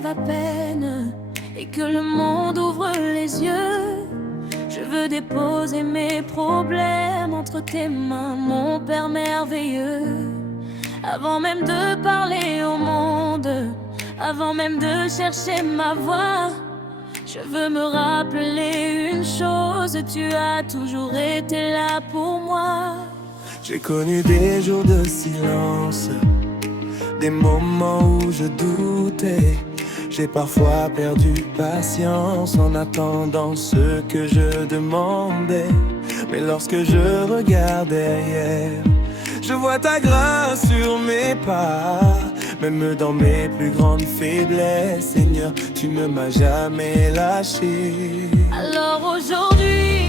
lève à peine et que le monde ouvre les yeux. Je veux déposer mes problèmes entre tes mains, mon Père merveilleux. Avant même de parler au monde, avant même de chercher ma voix, je veux me rappeler une chose, tu as toujours été là pour moi. J'ai connu des jours de silence, des moments où je doutais. J'ai parfois perdu patience en attendant ce que je demandais. Mais lorsque je regarde derrière, je vois ta grâce sur mes pas. Même dans mes plus grandes faiblesses, Seigneur, tu ne m'as jamais lâché. Alors aujourd'hui,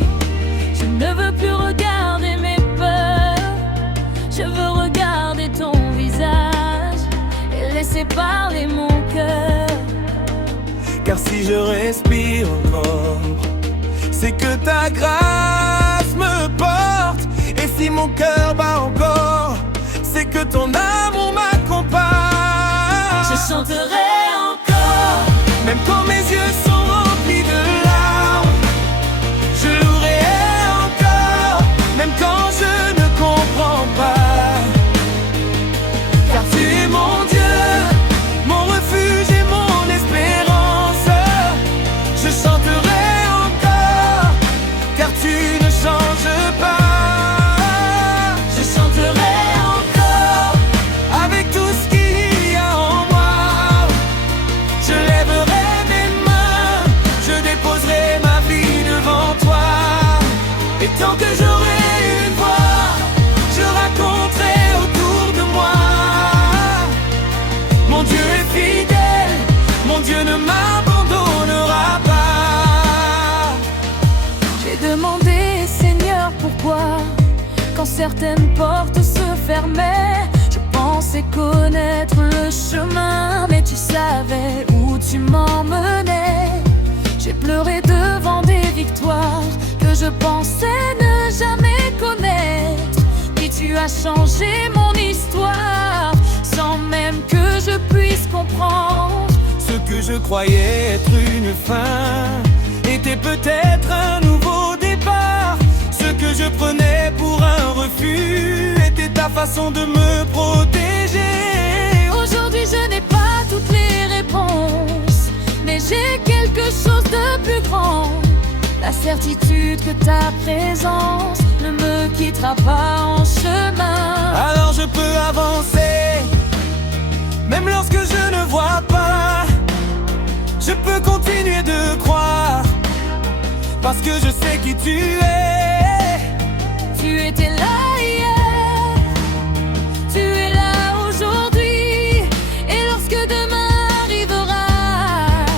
je ne veux plus regarder mes peurs, je veux regarder ton visage et laisser parler mon cœur. Car si je respire encore, c'est que ta grâce me porte. Et si mon cœur bat encore, c'est que ton amour m'accompagne. Je chanterai encore, même quand mes yeux sont remplis de larmes. Je louerai encore, même quand je ne comprends pas. Car tu es mon Dieu, mon refuge et mon espérance. Je chanterai encore, car tu ne changes pas. je chanterai encore, Avec tout ce qu'il y a en moi, je lèverai mes mains, je déposerai ma vie devant toi. Et tant que j'aurai une voix, je raconterai autour de moi. Mon Dieu est fidèle, mon Dieu ne m'abandonnera pas. j'ai demandé Seigneur pourquoi, quand certaines portes se fermaient. Je pensais connaître le chemin, mais tu savais où tu m'emmenais. J'ai pleuré devant des victoires que je pensais ne jamais connaître. Puis tu as changé mon histoire, sans même que je puisse comprendre. Ce que je croyais être une fin était peut-être un nouveau départ. Ce que je prenais pour un refus était ta façon de me protéger. Aujourd'hui je n'ai pas toutes les réponses, mais j'ai quelque chose de plus grand. La certitude que ta présence ne me quittera pas en chemin. Alors je peux avancer, même lorsque je ne vois pas. Je peux continuer de croire, parce que je sais qui tu es. Tu étais là hier, tu es là aujourd'hui, et lorsque demain arrivera,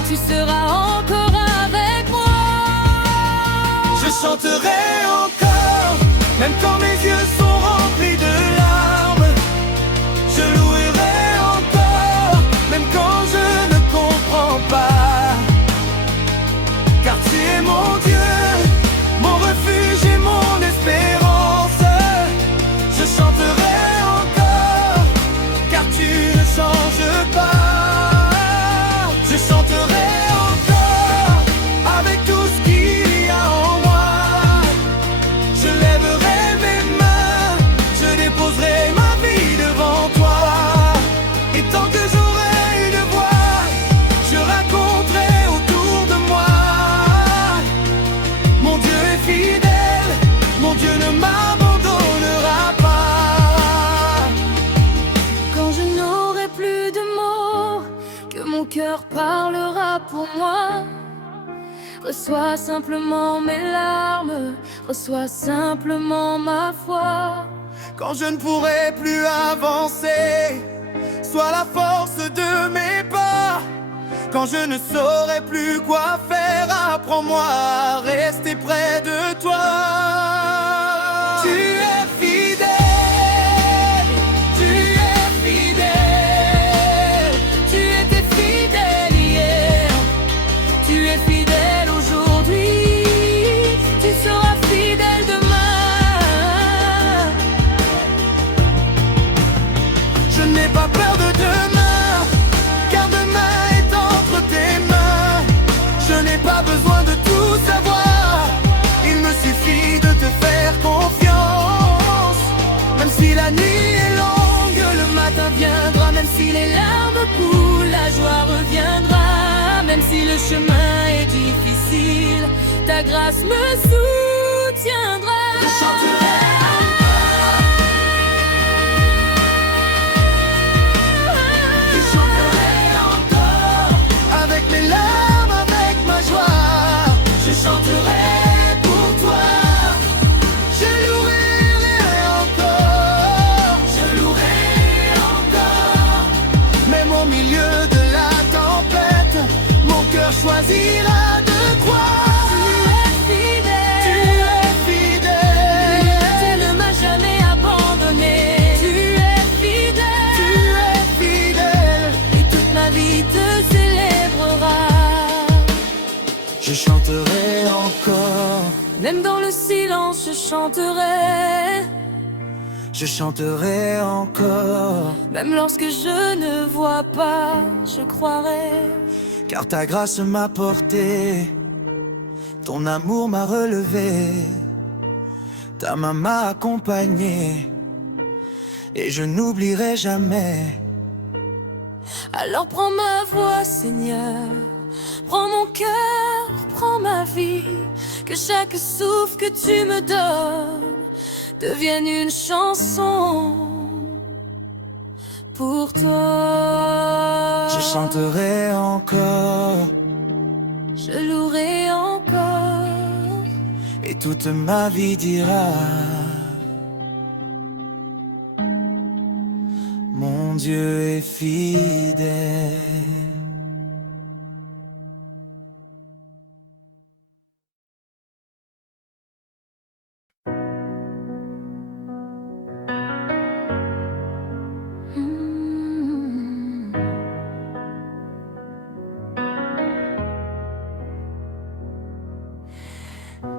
tu seras encore avec moi. Je chanterai encore, même quand mes yeux sont remplis de larmes. Je louerai encore, même quand je ne comprends pas. Car tu es mon Dieu, mon refuge et mon espérance. Je chanterai encore, car tu ne changes pas. Je chanterai encore, avec tout ce qu'il y a en moi. Je lèverai mes mains, je déposerai ma vie devant toi. Et tant que j'aurai une voix, je raconterai autour de moi. Mon Dieu est fidèle, mon Dieu ne m'abandonnera pas. Quand je n'aurai plus de mots, que mon cœur parlera pour moi. Reçois simplement mes larmes, reçois simplement ma foi. Quand je ne pourrai plus avancer, sois la force de mes pas. Quand je ne saurai plus quoi faire, apprends-moi à rester près de toi. Tu es fidèle, tu es fidèle. Tu étais fidèle hier, tu es fidèle aujourd'hui, tu seras fidèle demain. Je n'ai pas peur de demain, car demain est entre Même si le chemin est difficile, ta grâce me soutiendra. Je chanterai encore, avec mes larmes, avec ma joie. Je chanterai pour toi. Je louerai encore, je louerai encore. Même au milieu de la tempête, mon cœur choisira de croire. Tu es fidèle, tu ne m'as jamais abandonné. Tu es fidèle, et toute ma vie te célébrera. Je chanterai encore, Même dans le silence, je chanterai. je chanterai encore, Même lorsque je ne vois pas, je croirai. car ta grâce m'a porté, ton amour m'a relevé, ta main m'a accompagné, et je n'oublierai jamais. Alors prends ma voix, Seigneur, prends mon cœur, prends ma vie, que chaque souffle que tu me donnes devienne une chanson pour toi. Je chanterai encore, Je louerai encore. et toute ma vie dira: mon Dieu est fidèle.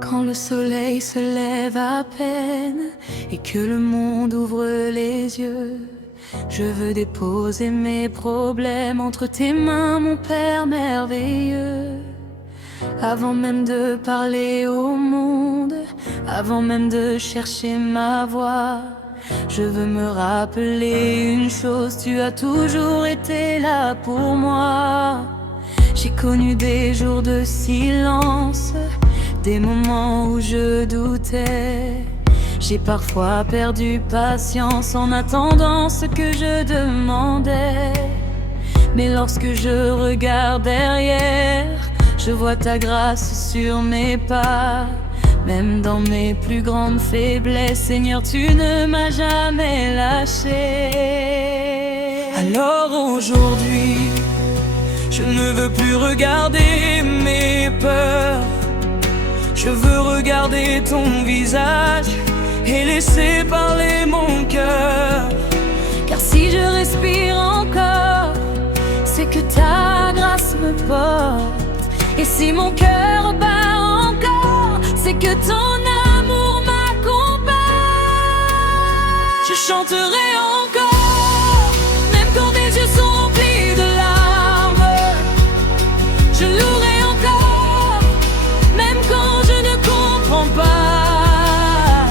Quand le soleil se lève à peine et que le monde ouvre les yeux, je veux déposer mes problèmes entre tes mains, mon Père merveilleux. Avant même de parler au monde, avant même de chercher ma voix, je veux me rappeler une chose: tu as toujours été là pour moi. J'ai connu des jours de silence, des moments où je doutais. J'ai parfois perdu patience en attendant ce que je demandais. Mais lorsque je regarde derrière, je vois ta grâce sur mes pas. Même dans mes plus grandes faiblesses, Seigneur, tu ne m'as jamais lâché. Alors aujourd'hui, je ne veux plus regarder mes peurs. Je veux regarder ton visage et laisser parler mon cœur. Car si je respire encore, c'est que ta grâce me porte. Et si mon cœur bat encore, c'est que ton amour m'accompagne. Je chanterai Encore, même quand mes yeux sont remplis de larmes. Je louerai encore, même quand je ne comprends pas.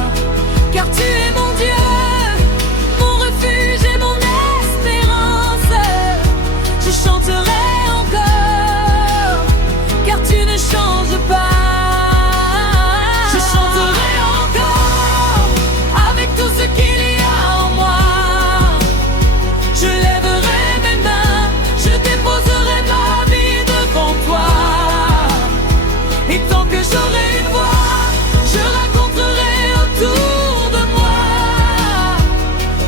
Car tu es mon Dieu, mon refuge et mon espérance. Je chanterai encore, car tu ne changes pas. Je chanterai encore, avec tout ce qu'il y a en moi. Je lèverai mes mains, je déposerai ma vie devant toi. Et tant que j'aurai une voix, je raconterai autour de moi.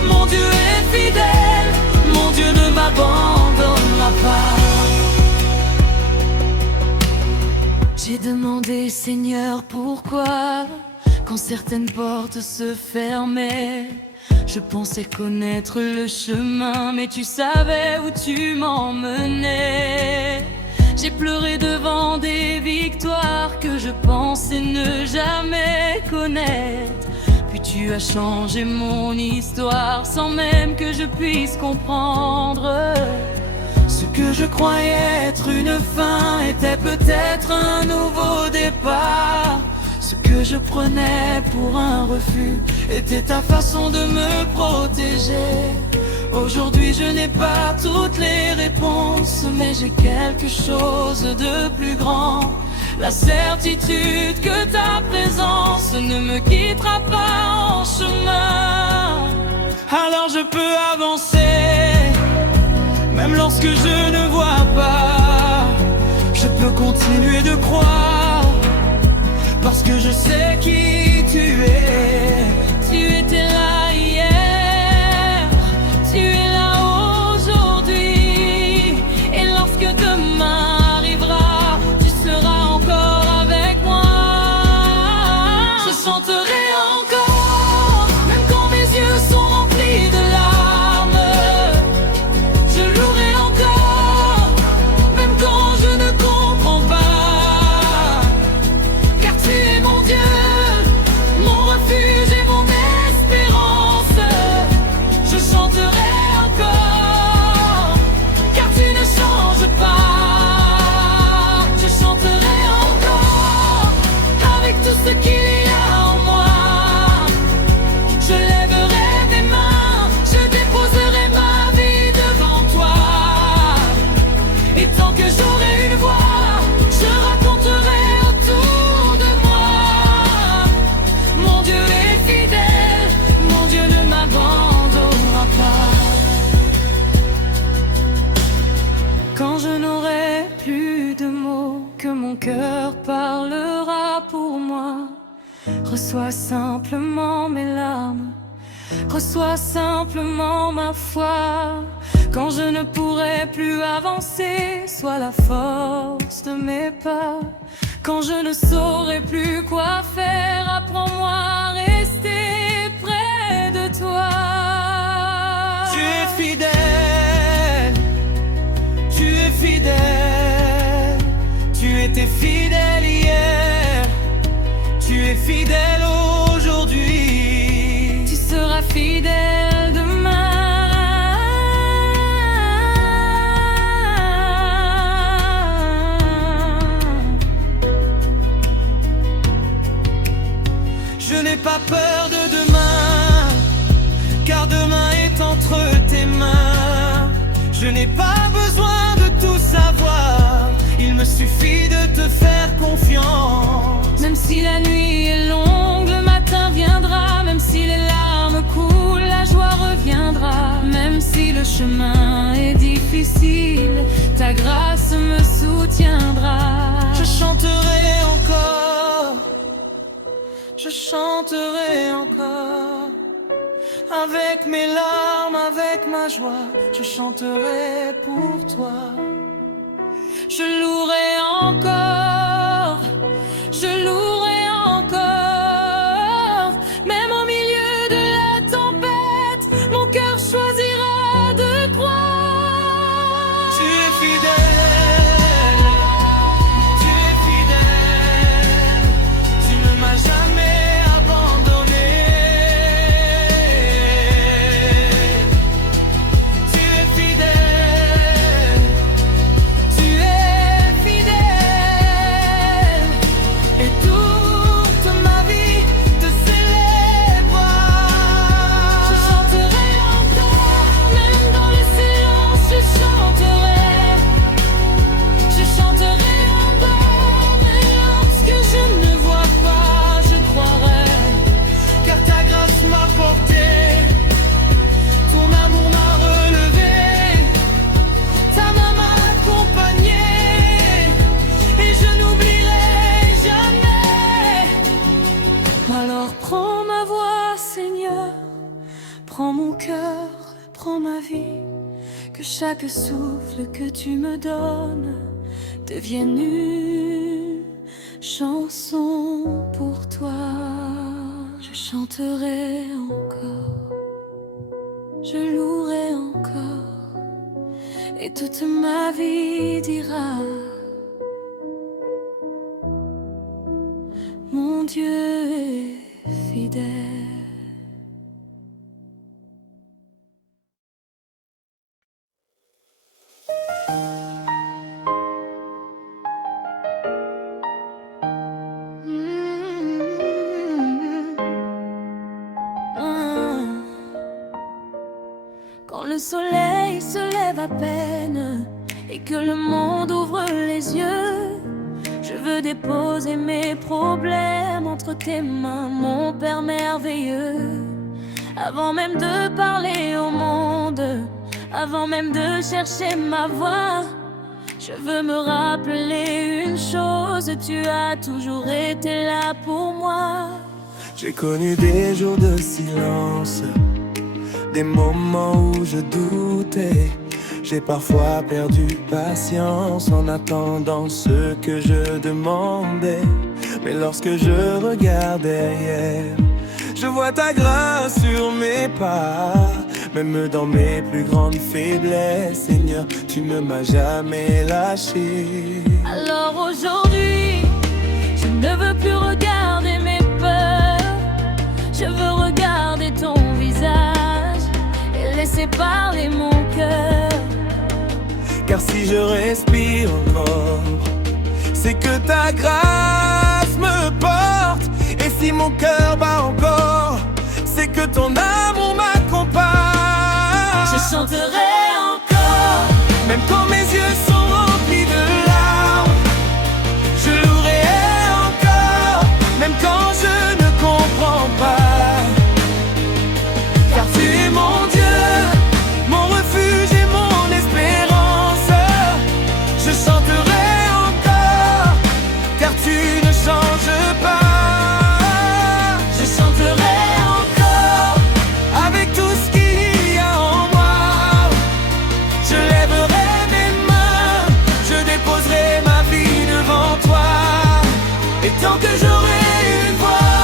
Mon Dieu est fidèle, mon Dieu ne m'abandonnera pas. J'ai demandé, Seigneur, pourquoi, quand certaines portes se fermaient. Je pensais connaître le chemin, mais tu savais où tu m'emmenais. J'ai pleuré devant des victoires que je pensais ne jamais connaître. Puis tu as changé mon histoire sans même que je puisse comprendre. Ce que je croyais être une fin était peut-être un nouveau départ. Ce que je prenais pour un refus était ta façon de me protéger. Aujourd'hui je n'ai pas toutes les réponses, mais j'ai quelque chose de plus grand. La certitude que ta présence ne me quittera pas en chemin. Alors je peux avancer, même lorsque je ne vois pas. Je peux continuer de croire, parce que je sais qui tu es. Tu étais là hier, tu es là aujourd'hui, et lorsque demain arrivera, tu seras encore avec moi. Je chanterai encore, même quand mes yeux sont remplis de larmes. Je louerai encore, même quand je ne comprends pas, car tu es mon Dieu, mon refuge et mon espérance. Je chanterai encore, car tu ne changes pas. Je chanterai encore, avec tout ce qu'il y a en moi. Je lèverai mes mains, je déposerai ma vie devant toi. Et tant que j'aurai une voix, je raconterai autour de moi. Mon Dieu est fidèle, mon Dieu ne m'abandonnera pas. Quand je n'aurai plus de mots, que mon cœur parlera pour moi. Reçois simplement mes larmes, reçois simplement ma foi. Quand je ne pourrai plus avancer, sois la force de mes pas. Quand je ne saurai plus quoi faire, apprends-moi à rester près de toi. Tu es fidèle, tu es fidèle. Tu étais fidèle hier, tu es fidèle aujourd'hui, tu seras fidèle demain. Je n'ai pas peur de demain, car demain est entre tes mains. Je n'ai pas besoin de tout savoir, il me suffit de te faire confiance. Même si la nuit est longue, le matin viendra. Même si les larmes coulent, la joie reviendra. Même si le chemin est difficile, ta grâce me soutiendra. Je chanterai encore, je chanterai encore. Avec mes larmes, avec ma joie, je chanterai pour toi. Je louerai encore, je louerai encore. Même au milieu de la tempête, mon cœur choisira de croire. Tu es fidèle, tu es fidèle. Tu ne m'as jamais abandonné. Tu es fidèle, tu es fidèle, et toute ma vie te célèbre. Je chanterai encore, même dans le silence, je chanterai. Je chanterai encore, mais lorsque je ne vois pas, je croirai, car ta grâce m'a porté, ton amour m'a relevé, ta main m'a accompagné, et je n'oublierai jamais. Alors prends ma voix, Seigneur, prends mon cœur, prends ma vie, que chaque souffle que tu me donnes devienne une chanson pour toi. Je chanterai encore, je louerai encore, et toute ma vie dira: mon Dieu est fidèle. soleil se lève à peine et que le monde ouvre les yeux, je veux déposer mes problèmes entre tes mains, mon Père merveilleux. Avant même de parler au monde, avant même de chercher ma voix, je veux me rappeler une chose, tu as toujours été là pour moi. J'ai connu des jours de silence, des moments où je doutais. J'ai parfois perdu patience en attendant ce que je demandais. Mais lorsque je regarde derrière, je vois ta grâce sur mes pas. Même dans mes plus grandes faiblesses, Seigneur, tu ne m'as jamais lâché. Alors aujourd'hui, je ne veux plus regarder mes peurs, je veux regarder ton visage et laisser parler mon cœur. Car si je respire encore, c'est que ta grâce me porte. Et si mon cœur bat encore, c'est que ton amour m'accompagne. Je chanterai encore, même quand mes yeux sont remplis de larmes. Je louerai encore, même quand je ne comprends pas. Car tu es mon Dieu, mon refuge et mon espérance. Je chanterai encore, car tu ne changes pas. je chanterai encore, Avec tout ce qu'il y a en moi, je lèverai mes mains, je déposerai ma vie devant toi. Et tant que j'aurai une voix,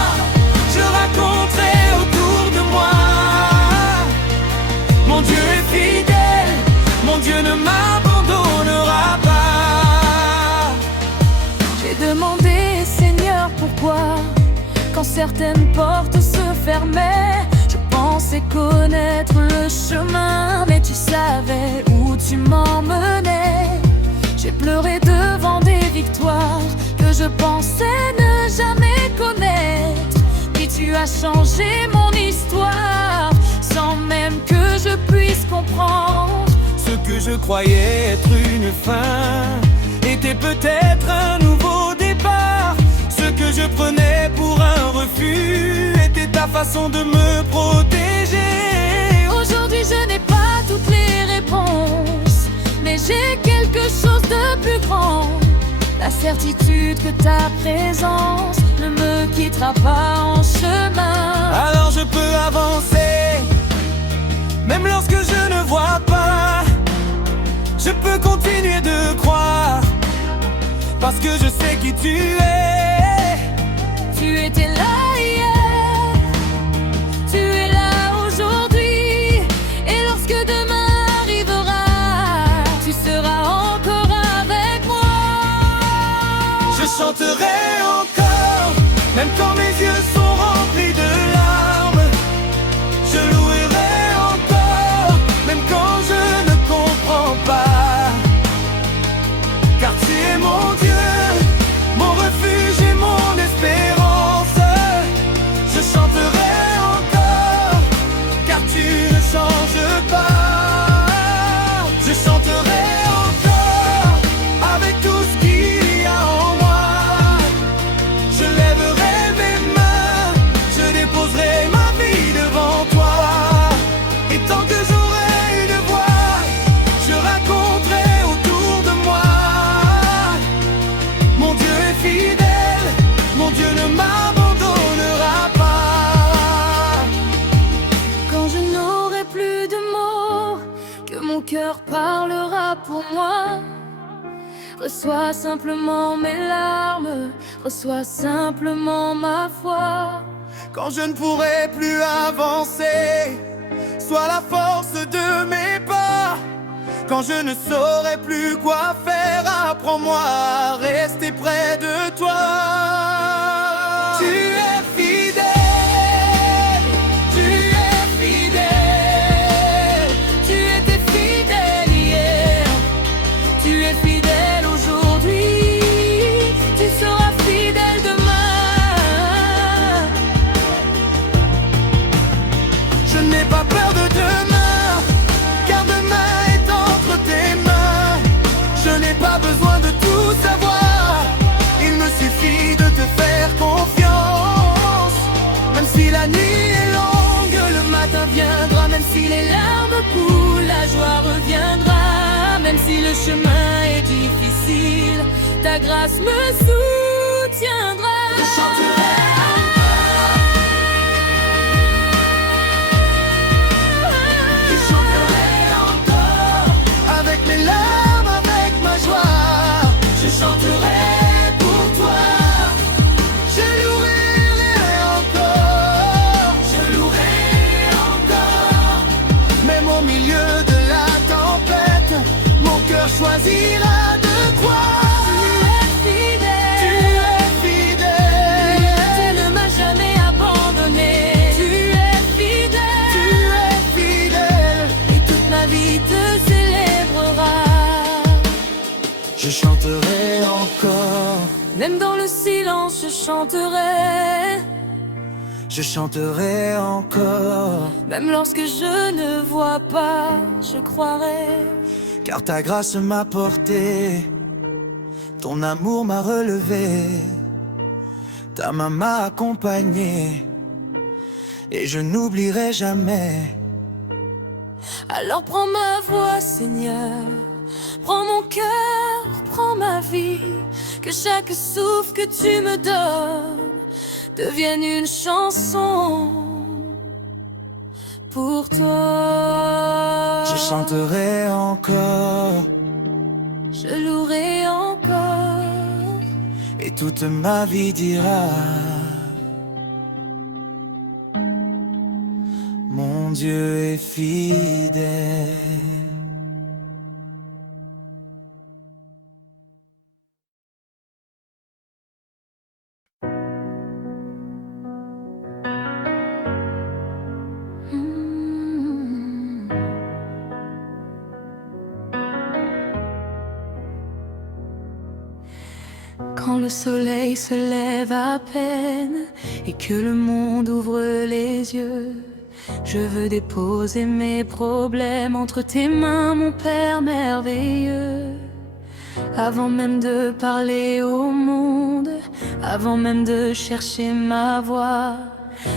je raconterai autour de moi. Mon Dieu est fidèle, mon Dieu ne m'abandonnera pas. j'ai demandé Seigneur pourquoi, quand certaines portes se fermaient, je pensais connaître le chemin, mais tu savais où tu m'emmenais. J'ai pleuré devant des victoires que je pensais ne jamais connaître. Puis tu as changé mon histoire sans même que je puisse comprendre. Ce que je croyais être une fin était peut-être un nouveau départ. Ce que je prenais pour un refus était ta façon de me protéger. Aujourd'hui je n'ai pas toutes les réponses, mais j'ai quelque chose de plus grand. La certitude que ta présence ne me quittera pas en chemin. Alors je peux avancer, même lorsque je ne vois pas. Je peux continuer de croire, parce que je sais qui tu es. Tu étais là hier, tu es là aujourd'hui, et lorsque demain arrivera, tu seras encore avec moi. Je chanterai encore, même quand mes yeux sont remplis de larmes. Je louerai encore, même quand je ne comprends pas. Car tu es mon Dieu, mon refuge et mon espérance. Je chanterai encore, car tu ne changes pas. Je chanterai encore, avec tout ce qu'il y a en moi. Je lèverai mes mains, je déposerai ma vie devant toi. Et tant que j'aurai une voix, je raconterai autour de moi. Mon Dieu est fidèle, mon Dieu ne m'abandonnera pas. Quand je n'aurai plus de mots, que mon cœur parlera pour moi. Reçois simplement mes larmes, reçois simplement ma foi. Quand je ne pourrai plus avancer, sois la force de mes pas. Quand je ne saurai plus quoi faire, apprends-moi à rester près de toi. Tu es fidèle, tu es fidèle. Tu étais fidèle hier, tu es fidèle aujourd'hui, tu seras fidèle demain. Je n'ai pas peur de demain, car si le chemin est difficile, ta grâce me soutiendra. Je chanterai encore. Je chanterai encore. Avec mes larmes, avec ma joie, je chanterai pour toi. Je louerai encore. Je louerai encore. Même au milieu de la tempête, mon cœur choisira de croire. Je chanterai encore. Même dans le silence, je chanterai. Je chanterai encore. Même lorsque je ne vois pas, je croirai. Car ta grâce m'a porté, ton amour m'a relevé, ta main m'a accompagné, et je n'oublierai jamais. Alors prends ma voix, Seigneur. Prends mon cœur, prends ma vie, que chaque souffle que tu me donnes devienne une chanson pour toi. Je chanterai encore, je louerai encore, et toute ma vie dira: mon Dieu est fidèle. Quand le soleil se lève à peine et que le monde ouvre les yeux, je veux déposer mes problèmes entre tes mains, mon Père merveilleux. Avant même de parler au monde, avant même de chercher ma voix,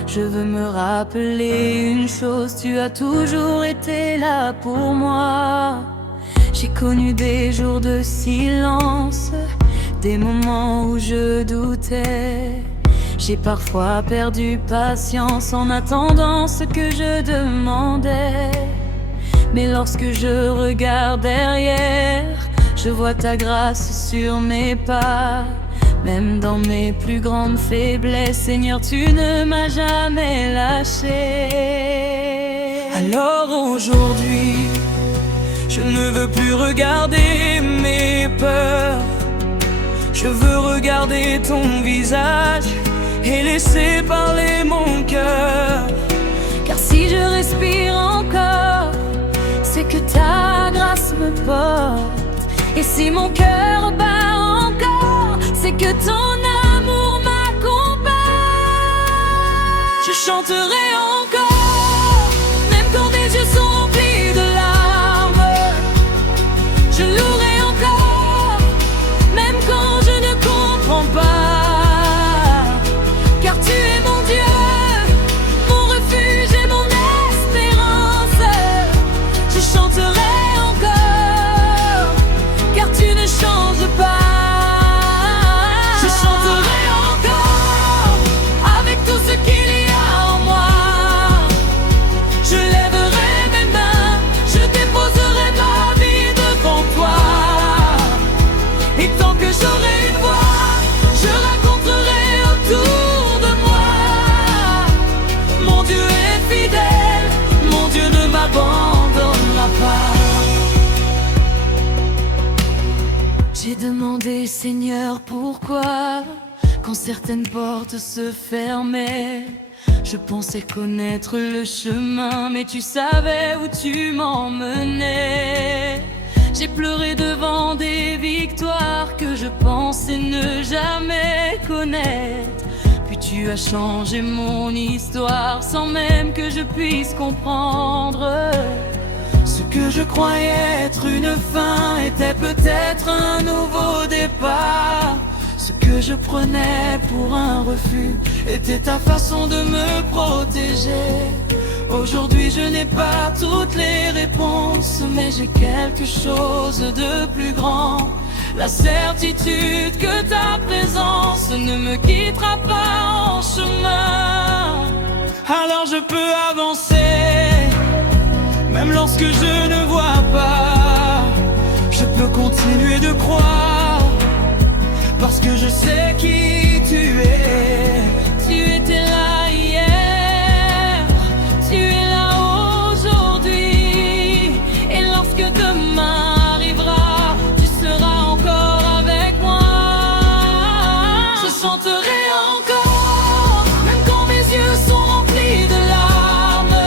je veux me rappeler une chose: tu as toujours été là pour moi. J'ai connu des jours de silence, des moments où je doutais. J'ai parfois perdu patience en attendant ce que je demandais. Mais lorsque je regarde derrière, je vois ta grâce sur mes pas. Même dans mes plus grandes faiblesses, Seigneur, tu ne m'as jamais lâché. Alors aujourd'hui, je ne veux plus regarder mes peurs. Je veux regarder ton visage et laisser parler mon cœur. Car si je respire encore, c'est que ta grâce me porte. Et si mon cœur bat encore, c'est que ton amour m'accompagne. Je chanterai encore, même quand mes yeux sont remplis de larmes. Je louerai encore, même quand je ne comprends pas. Car tu es mon Dieu, mon refuge et mon espérance. Je chanterai encore, car tu ne changes pas. Je chanterai encore, avec tout ce qu'il y a en moi. Je lèverai mes mains, je déposerai ma vie devant toi. Et tant que j'aurai une voix, je raconterai autour de moi. Mon Dieu est fidèle, mon Dieu ne m'abandonnera pas. J'ai demandé, Seigneur, pourquoi, quand certaines portes se fermaient, je pensais connaître le chemin, mais tu savais où tu m'emmenais. J'ai pleuré devant des victoires que je pensais ne jamais connaître. Puis tu as changé mon histoire sans même que je puisse comprendre. Ce que je croyais être une fin était peut-être un nouveau départ. Ce que je prenais pour un refus était ta façon de me protéger. Aujourd'hui je n'ai pas toutes les réponses, mais j'ai quelque chose de plus grand. La certitude que ta présence ne me quittera pas en chemin. Alors je peux avancer, même lorsque je ne vois pas. Je peux continuer de croire, parce que je sais qui tu es. Tu étais là hier, tu es là aujourd'hui, et lorsque demain arrivera, tu seras encore avec moi. Je chanterai encore, même quand mes yeux sont remplis de larmes.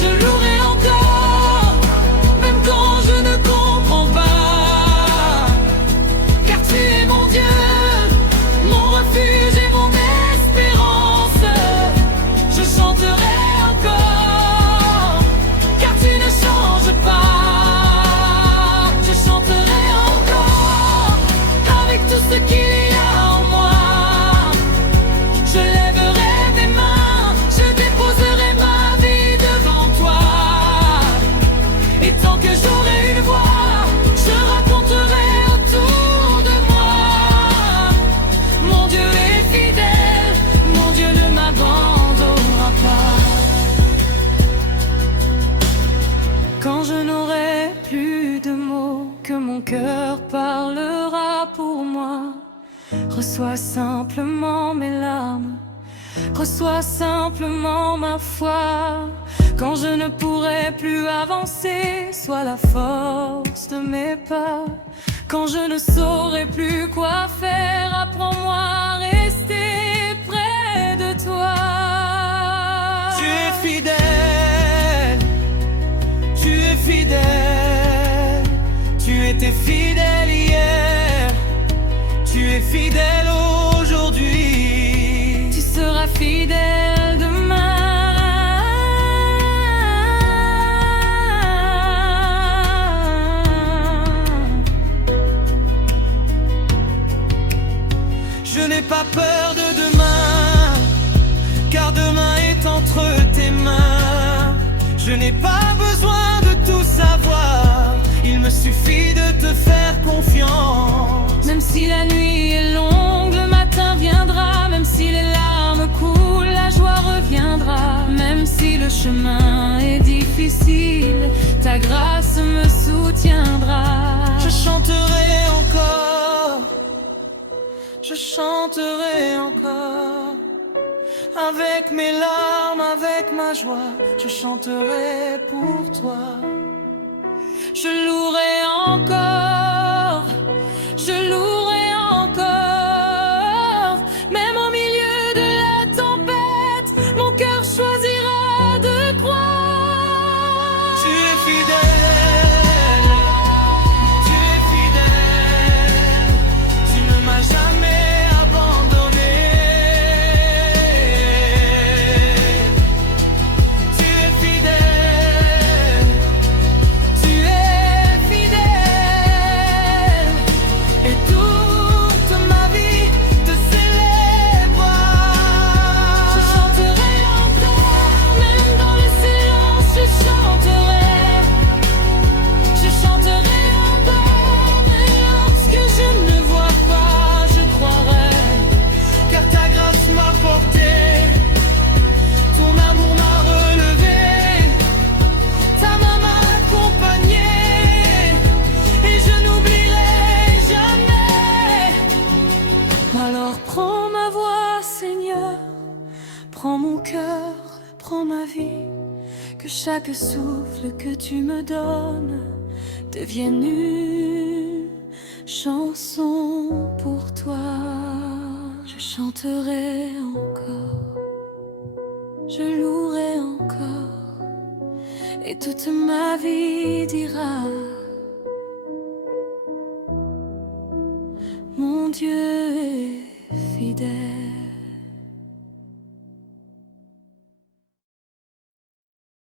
Je louerai encore, même quand je ne comprends pas, car tu es mon Dieu, mon refuge et mon espérance. Je chanterai encore, car tu ne changes pas. Je chanterai encore, avec tout ce qu'il y a en moi. Je lèverai mes mains, je déposerai ma vie devant toi. Et tant que j'aurai une voix, je raconterai autour de moi. Mon Dieu est fidèle, mon Dieu ne m'abandonnera pas. Quand je n'aurai plus de mots, que mon cœur parlera pour moi. Reçois simplement mes larmes, reçois simplement ma foi. Quand je ne pourrai plus avancer, sois la force de mes pas. Quand je ne saurai plus quoi faire, apprends-moi à rester près de toi. Tu es fidèle, tu es fidèle. Tu étais fidèle hier, tu es fidèle aujourd'hui, tu seras fidèle demain. Je n'ai pas peur de demain, car demain est entre tes mains. Je n'ai pas besoin de tout savoir, il me suffit de te faire confiance. Même si la nuit est longue, le matin viendra. Même si les larmes coulent, la joie reviendra. Même si le chemin est difficile, ta grâce me soutiendra. Je chanterai encore, je chanterai encore. Avec mes larmes, avec ma joie, je chanterai pour toi. Je louerai encore, je louerai encore. Même au milieu de la tempête, mon cœur choisira de croire. Tu es fidèle, tu es fidèle. Tu ne m'as jamais abandonné. Tu es fidèle, tu es fidèle. Et toute ma vie te célèbre. Je chanterai encore, même dans le silence, je chanterai. Je chanterai encore, mais lorsque je ne vois pas, je croirai. Car ta grâce m'a porté, ton amour m'a relevé, ta main m'a accompagné, et je n'oublierai jamais. Alors prends ma voix, Seigneur, prends mon cœur, prends ma vie. Que chaque souffle que tu me donnes devienne une chanson pour toi. Je chanterai encore, je louerai encore, et toute ma vie dira